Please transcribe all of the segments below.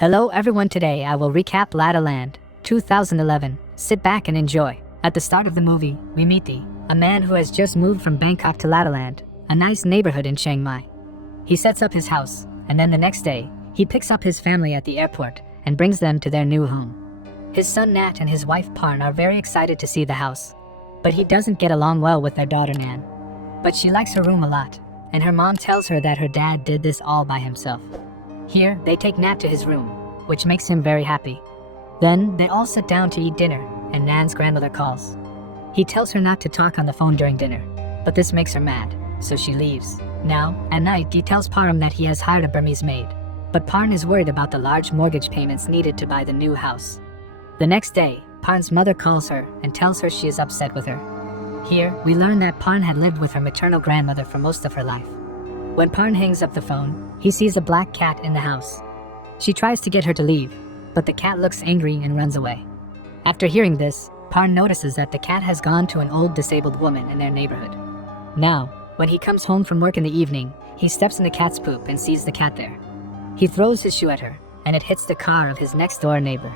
Hello everyone, today I will recap La La Land 2011. Sit back and enjoy. At the start of the movie, we meet a man who has just moved from Bangkok to La La Land, a nice neighborhood in Chiang Mai. He sets up his house, and then the next day, he picks up his family at the airport and brings them to their new home. His son Nat and his wife Parn are very excited to see the house, but he doesn't get along well with their daughter Nan. But she likes her room a lot, and her mom tells her that her dad did this all by himself. Here, they take Nat to his room, which makes him very happy. Then, they all sit down to eat dinner, and Nan's grandmother calls. He tells her not to talk on the phone during dinner, but this makes her mad, so she leaves. Now, at night, he tells Param that he has hired a Burmese maid, but Parn is worried about the large mortgage payments needed to buy the new house. The next day, Parn's mother calls her and tells her she is upset with her. Here, we learn that Parn had lived with her maternal grandmother for most of her life. When Parn hangs up the phone, he sees a black cat in the house. She tries to get her to leave, but the cat looks angry and runs away. After hearing this, Parn notices that the cat has gone to an old disabled woman in their neighborhood. Now, when he comes home from work in the evening, he steps in the cat's poop and sees the cat there. He throws his shoe at her, and it hits the car of his next-door neighbor.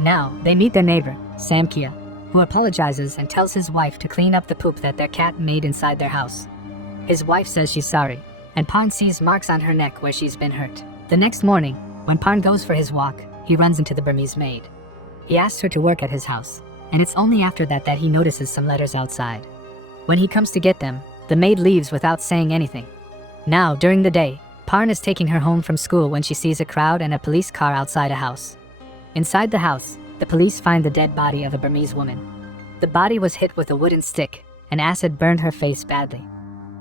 Now, they meet their neighbor, Sam Kia, who apologizes and tells his wife to clean up the poop that their cat made inside their house. His wife says she's sorry, and Parn sees marks on her neck where she's been hurt. The next morning, when Parn goes for his walk, he runs into the Burmese maid. He asks her to work at his house, and it's only after that he notices some letters outside. When he comes to get them, the maid leaves without saying anything. Now, during the day, Parn is taking her home from school when she sees a crowd and a police car outside a house. Inside the house, the police find the dead body of a Burmese woman. The body was hit with a wooden stick, and acid burned her face badly.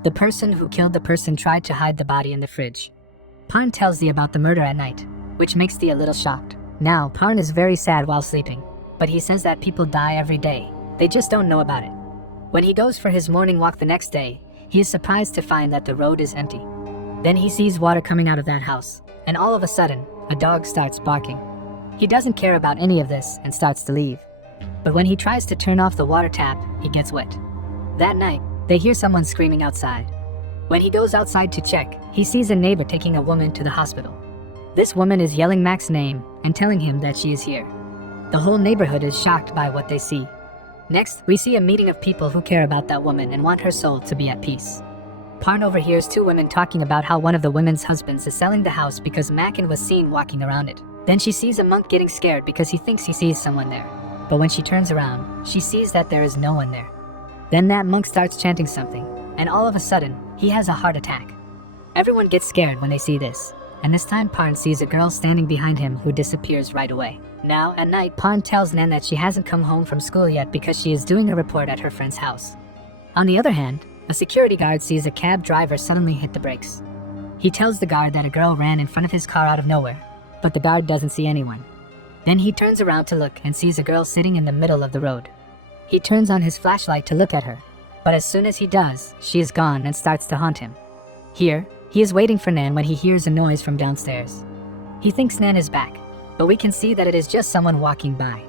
The person who killed the person tried to hide the body in the fridge. Parn tells Thea about the murder at night, which makes Thea a little shocked. Now, Parn is very sad while sleeping, but he says that people die every day. They just don't know about it. When he goes for his morning walk the next day, he is surprised to find that the road is empty. Then he sees water coming out of that house, and all of a sudden, a dog starts barking. He doesn't care about any of this and starts to leave. But when he tries to turn off the water tap, he gets wet. That night, they hear someone screaming outside. When he goes outside to check, he sees a neighbor taking a woman to the hospital. This woman is yelling Mac's name and telling him that she is here. The whole neighborhood is shocked by what they see. Next, we see a meeting of people who care about that woman and want her soul to be at peace. Parn overhears two women talking about how one of the women's husbands is selling the house because Mackin was seen walking around it. Then she sees a monk getting scared because he thinks he sees someone there. But when she turns around, she sees that there is no one there. Then that monk starts chanting something, and all of a sudden, he has a heart attack. Everyone gets scared when they see this, and this time Parn sees a girl standing behind him who disappears right away. Now, at night, Parn tells Nan that she hasn't come home from school yet because she is doing a report at her friend's house. On the other hand, a security guard sees a cab driver suddenly hit the brakes. He tells the guard that a girl ran in front of his car out of nowhere, but the guard doesn't see anyone. Then he turns around to look and sees a girl sitting in the middle of the road. He turns on his flashlight to look at her, but as soon as he does, she is gone and starts to haunt him. Here, he is waiting for Nan when he hears a noise from downstairs. He thinks Nan is back, but we can see that it is just someone walking by.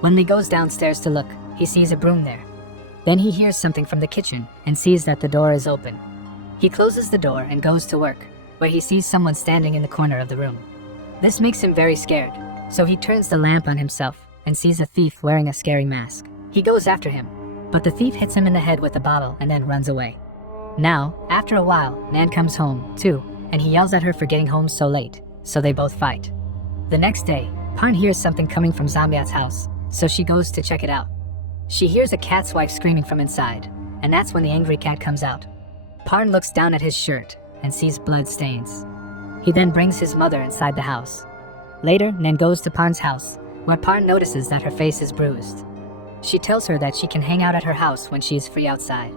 When he goes downstairs to look, he sees a broom there. Then he hears something from the kitchen and sees that the door is open. He closes the door and goes to work, where he sees someone standing in the corner of the room. This makes him very scared, so he turns the lamp on himself and sees a thief wearing a scary mask. He goes after him, but the thief hits him in the head with a bottle and then runs away. Now, after a while, Nan comes home, too, and he yells at her for getting home so late, so they both fight. The next day, Parn hears something coming from Zambiat's house, so she goes to check it out. She hears a cat's wife screaming from inside, and that's when the angry cat comes out. Parn looks down at his shirt and sees blood stains. He then brings his mother inside the house. Later, Nan goes to Parn's house, where Parn notices that her face is bruised. She tells her that she can hang out at her house when she is free outside.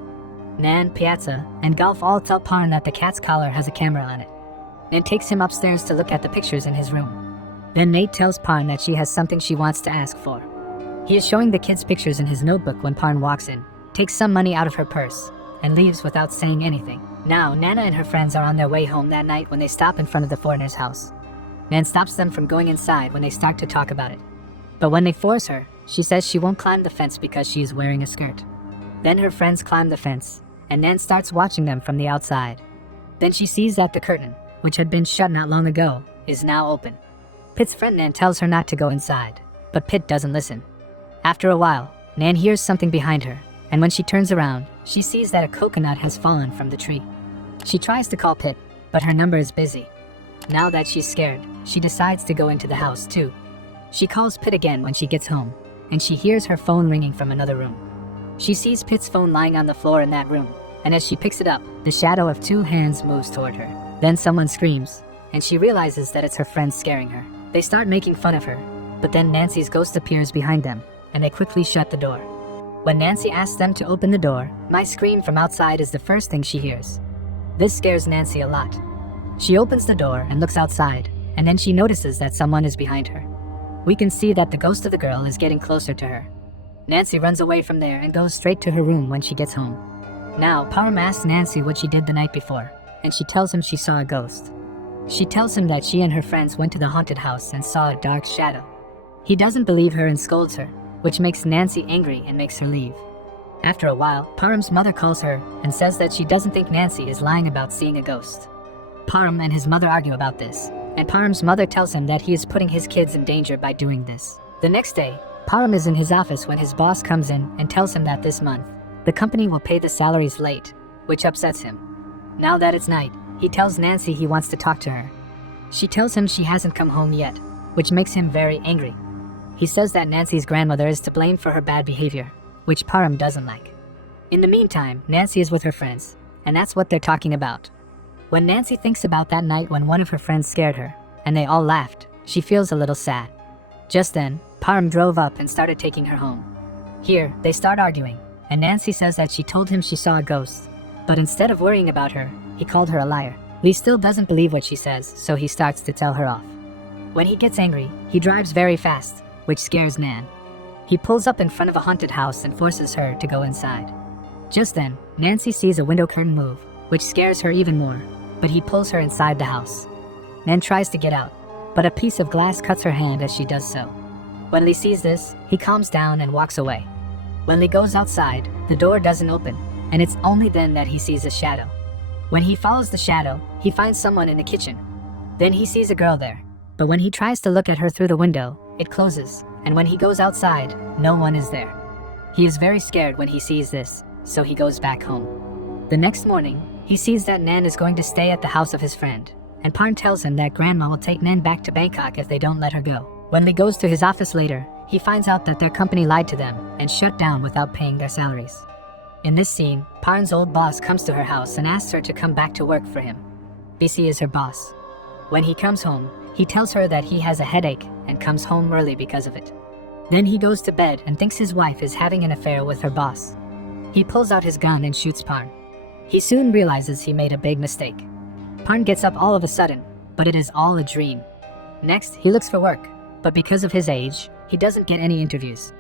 Nan, Piazza, and Golf all tell Parn that the cat's collar has a camera on it. Nan takes him upstairs to look at the pictures in his room. Then Nate tells Parn that she has something she wants to ask for. He is showing the kids pictures in his notebook when Parn walks in, takes some money out of her purse, and leaves without saying anything. Now, Nana and her friends are on their way home that night when they stop in front of the foreigner's house. Nan stops them from going inside when they start to talk about it. But when they force her, she says she won't climb the fence because she is wearing a skirt. Then her friends climb the fence, and Nan starts watching them from the outside. Then she sees that the curtain, which had been shut not long ago, is now open. Pitt's friend Nan tells her not to go inside, but Pitt doesn't listen. After a while, Nan hears something behind her, and when she turns around, she sees that a coconut has fallen from the tree. She tries to call Pitt, but her number is busy. Now that she's scared, she decides to go into the house too. She calls Pitt again when she gets home, and she hears her phone ringing from another room. She sees Pitt's phone lying on the floor in that room, and as she picks it up, the shadow of two hands moves toward her. Then someone screams, and she realizes that it's her friend scaring her. They start making fun of her, but then Nancy's ghost appears behind them, and they quickly shut the door. When Nancy asks them to open the door, my scream from outside is the first thing she hears. This scares Nancy a lot. She opens the door and looks outside, and then she notices that someone is behind her. We can see that the ghost of the girl is getting closer to her. Nancy runs away from there and goes straight to her room when she gets home. Now, Parham asks Nancy what she did the night before, and she tells him she saw a ghost. She tells him that she and her friends went to the haunted house and saw a dark shadow. He doesn't believe her and scolds her, which makes Nancy angry and makes her leave. After a while, Parham's mother calls her and says that she doesn't think Nancy is lying about seeing a ghost. Parham and his mother argue about this, and Parham's mother tells him that he is putting his kids in danger by doing this. The next day, Parham is in his office when his boss comes in and tells him that this month, the company will pay the salaries late, which upsets him. Now that it's night, he tells Nancy he wants to talk to her. She tells him she hasn't come home yet, which makes him very angry. He says that Nancy's grandmother is to blame for her bad behavior, which Parham doesn't like. In the meantime, Nancy is with her friends, and that's what they're talking about. When Nancy thinks about that night when one of her friends scared her, and they all laughed, she feels a little sad. Just then, Parham drove up and started taking her home. Here, they start arguing, and Nancy says that she told him she saw a ghost, but instead of worrying about her, he called her a liar. Lee still doesn't believe what she says, so he starts to tell her off. When he gets angry, he drives very fast, which scares Nan. He pulls up in front of a haunted house and forces her to go inside. Just then, Nancy sees a window curtain move, which scares her even more, but he pulls her inside the house. Nan tries to get out, but a piece of glass cuts her hand as she does so. When Lee sees this, he calms down and walks away. When Lee goes outside, the door doesn't open, and it's only then that he sees a shadow. When he follows the shadow, he finds someone in the kitchen. Then he sees a girl there, but when he tries to look at her through the window, it closes, and when he goes outside, no one is there. He is very scared when he sees this, so he goes back home. The next morning, he sees that Nan is going to stay at the house of his friend, and Parn tells him that Grandma will take Nan back to Bangkok if they don't let her go. When Lee goes to his office later, he finds out that their company lied to them and shut down without paying their salaries. In this scene, Parn's old boss comes to her house and asks her to come back to work for him. BC is her boss. When he comes home, he tells her that he has a headache and comes home early because of it. Then he goes to bed and thinks his wife is having an affair with her boss. He pulls out his gun and shoots Parn. He soon realizes he made a big mistake. Parn gets up all of a sudden, but it is all a dream. Next, he looks for work, but because of his age, he doesn't get any interviews.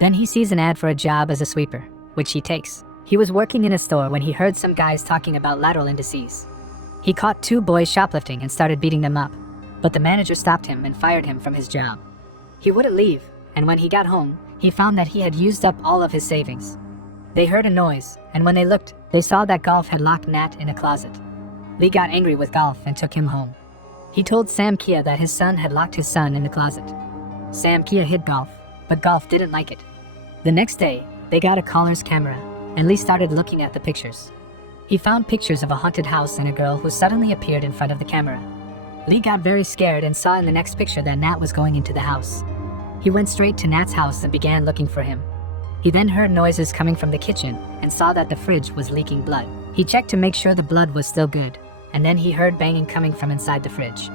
Then he sees an ad for a job as a sweeper, which he takes. He was working in a store when he heard some guys talking about lateral indices. He caught 2 boys shoplifting and started beating them up, but the manager stopped him and fired him from his job. He wouldn't leave, and when he got home, he found that he had used up all of his savings. They heard a noise, and when they looked, they saw that Golf had locked Nat in a closet. Lee got angry with Golf and took him home. He told Sam Kia that his son had locked his son in the closet. Sam Kia hid Golf, but Golf didn't like it. The next day, they got a caller's camera, and Lee started looking at the pictures. He found pictures of a haunted house and a girl who suddenly appeared in front of the camera. Lee got very scared and saw in the next picture that Nat was going into the house. He went straight to Nat's house and began looking for him. He then heard noises coming from the kitchen and saw that the fridge was leaking blood. He checked to make sure the blood was still good, and then he heard banging coming from inside the fridge.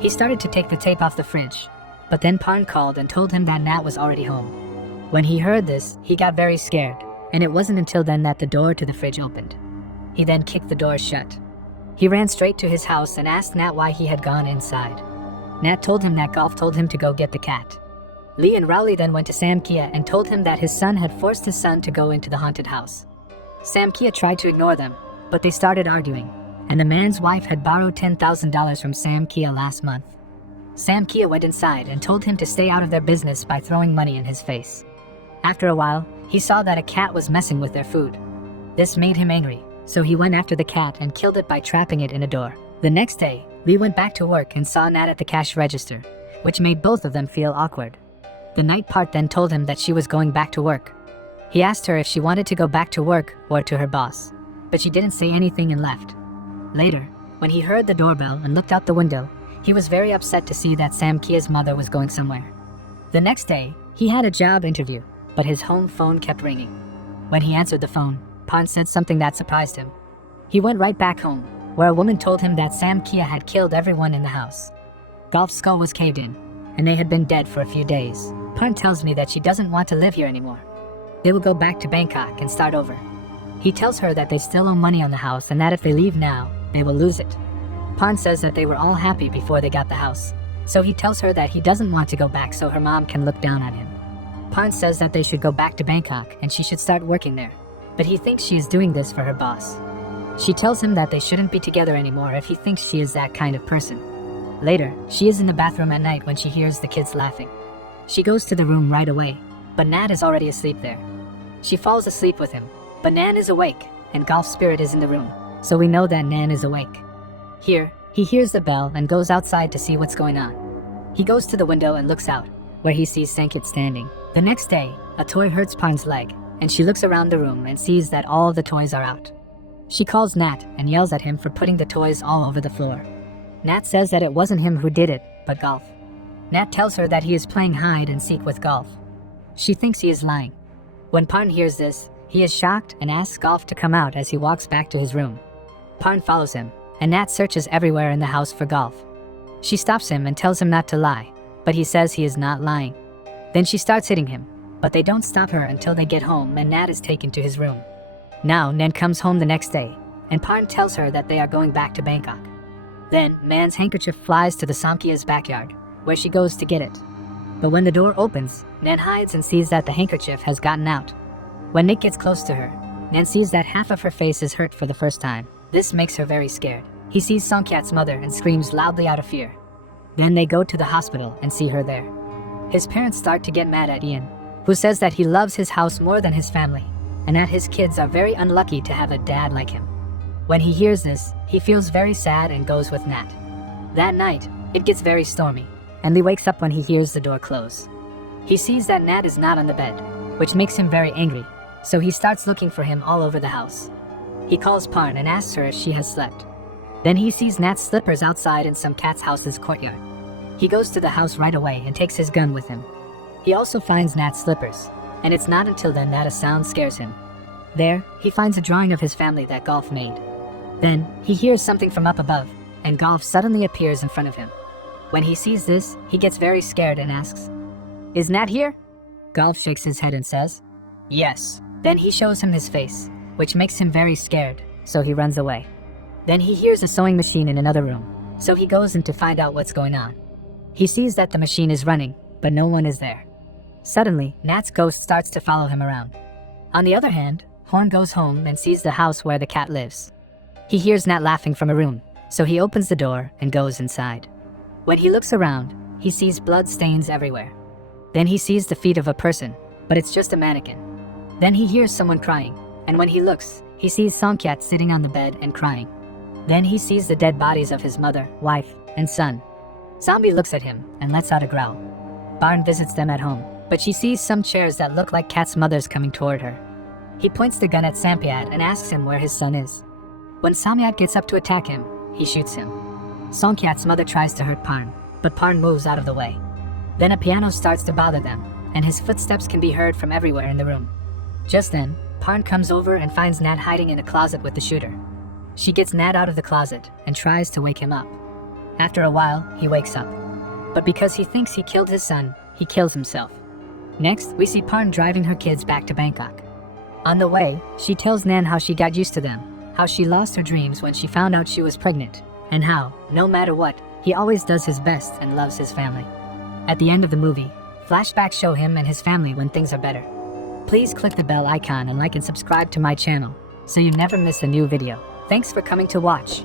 He started to take the tape off the fridge, but then Parn called and told him that Nat was already home. When he heard this, he got very scared, and it wasn't until then that the door to the fridge opened. He then kicked the door shut. He ran straight to his house and asked Nat why he had gone inside. Nat told him that Golf told him to go get the cat. Lee and Rowley then went to Sam Kia and told him that his son had forced his son to go into the haunted house. Sam Kia tried to ignore them, but they started arguing, and the man's wife had borrowed $10,000 from Sam Kia last month. Sam Kia went inside and told him to stay out of their business by throwing money in his face. After a while, he saw that a cat was messing with their food. This made him angry, so he went after the cat and killed it by trapping it in a door. The next day, Lee went back to work and saw Nat at the cash register. which made both of them feel awkward. The night part then told him that she was going back to work. He asked her if she wanted to go back to work or to her boss, but she didn't say anything and left. Later, when he heard the doorbell and looked out the window, he was very upset to see that Sam Kia's mother was going somewhere. The next day, he had a job interview, but his home phone kept ringing. When he answered the phone, Pan said something that surprised him. He went right back home, where a woman told him that Sam Kia had killed everyone in the house. Golf's skull was caved in, and they had been dead for a few days. Pan tells me that she doesn't want to live here anymore. They will go back to Bangkok and start over. He tells her that they still owe money on the house and that if they leave now, they will lose it. Pan says that they were all happy before they got the house, so he tells her that he doesn't want to go back so her mom can look down on him. Pan says that they should go back to Bangkok and she should start working there, but he thinks she is doing this for her boss. She tells him that they shouldn't be together anymore if he thinks she is that kind of person. Later, she is in the bathroom at night when she hears the kids laughing. She goes to the room right away, but Nat is already asleep there. She falls asleep with him, but Nan is awake, and Golf's spirit is in the room, so we know that Nan is awake. Here, he hears the bell and goes outside to see what's going on. He goes to the window and looks out, where he sees Sankit standing. The next day, a toy hurts Pan's leg, and she looks around the room and sees that all the toys are out. She calls Nat and yells at him for putting the toys all over the floor. Nat says that it wasn't him who did it, but Golf. Nat tells her that he is playing hide and seek with Golf. She thinks he is lying. When Pan hears this, he is shocked and asks Golf to come out as he walks back to his room. Pan follows him, and Nat searches everywhere in the house for Golf. She stops him and tells him not to lie, but he says he is not lying. Then she starts hitting him, but they don't stop her until they get home and Nat is taken to his room. Now Nan comes home the next day, and Pan tells her that they are going back to Bangkok. Then Man's handkerchief flies to the Samkia's backyard, where she goes to get it. But when the door opens, Nan hides and sees that the handkerchief has gotten out. When Nick gets close to her, Nan sees that half of her face is hurt for the first time. This makes her very scared. He sees Songkyat's mother and screams loudly out of fear. Then they go to the hospital and see her there. His parents start to get mad at Ian, who says that he loves his house more than his family, and that his kids are very unlucky to have a dad like him. When he hears this, he feels very sad and goes with Nat. That night, it gets very stormy, and he wakes up when he hears the door close. He sees that Nat is not on the bed, which makes him very angry, so he starts looking for him all over the house. He calls Parn and asks her if she has slept. Then he sees Nat's slippers outside in some cat's house's courtyard. He goes to the house right away and takes his gun with him. He also finds Nat's slippers, and it's not until then that a sound scares him. There, he finds a drawing of his family that Golf made. Then, he hears something from up above, and Golf suddenly appears in front of him. When he sees this, he gets very scared and asks, "Is Nat here?" Golf shakes his head and says, "Yes." Then he shows him his face, which makes him very scared, so he runs away. Then he hears a sewing machine in another room, so he goes in to find out what's going on. He sees that the machine is running, but no one is there. Suddenly, Nat's ghost starts to follow him around. On the other hand, Horn goes home and sees the house where the cat lives. He hears Nat laughing from a room, so he opens the door and goes inside. When he looks around, he sees blood stains everywhere. Then he sees the feet of a person, but it's just a mannequin. Then he hears someone crying, and when he looks, he sees Songkyat sitting on the bed and crying. Then he sees the dead bodies of his mother, wife, and son. Zombie looks at him and lets out a growl. Barn visits them at home, but she sees some chairs that look like Cat's mothers coming toward her. He points the gun at Sampiat and asks him where his son is. When Samyat gets up to attack him, he shoots him. Songkyat's mother tries to hurt Parn, but Parn moves out of the way. Then a piano starts to bother them, and his footsteps can be heard from everywhere in the room. Just then, Parn comes over and finds Nat hiding in a closet with the shooter. She gets Nat out of the closet and tries to wake him up. After a while, he wakes up. But because he thinks he killed his son, he kills himself. Next, we see Parn driving her kids back to Bangkok. On the way, she tells Nan how she got used to them, how she lost her dreams when she found out she was pregnant, and how, no matter what, he always does his best and loves his family. At the end of the movie, flashbacks show him and his family when things are better. Please click the bell icon and like and subscribe to my channel, so you never miss a new video. Thanks for coming to watch.